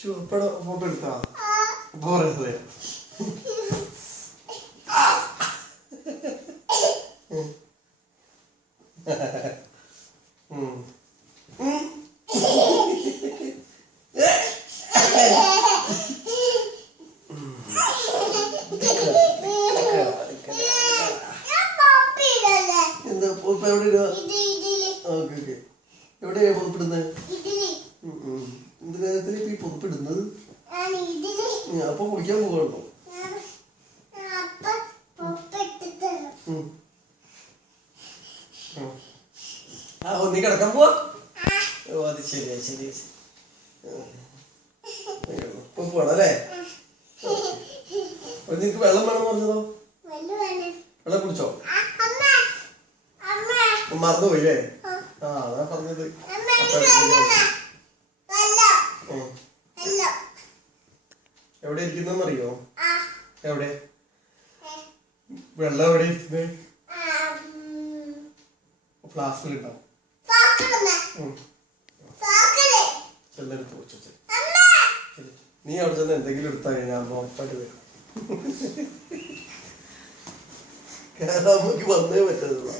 Photo എടുത്താ പോരെ എന്താ എവിടെ എവിടെയാ പുറപ്പെടുന്നത്? എന്ത് കാര്യത്തിൽ ഈ പുറപ്പെടുന്നത്? അപ്പൊ കുളിക്കാൻ പോകണോ? നീ കിടക്കാൻ പോവാ? ഓ അത് ശരിയാ ശരിയാ ഇപ്പൊ പോണല്ലേ? നിനക്ക് വെള്ളം വേണം പറഞ്ഞതോ? വെള്ളം കുടിച്ചോ? മറന്നുപോയില്ലേ? ആ അതാ പറഞ്ഞത്. എവിടെ ഇരിക്കുന്നറിയോ? എവിടെ വെള്ളം എവിടെ ഇരിക്കുന്നത്? ഫ്ലാസ്കിലുണ്ടാവും. ചെല്ലെടുത്ത് വെച്ചു. നീ അവിടെ ചെന്ന് എന്തെങ്കിലും എടുത്താൽ ഞാൻ ഉറപ്പായിട്ട് വരും. കേരള വന്നേ പറ്റരുത്.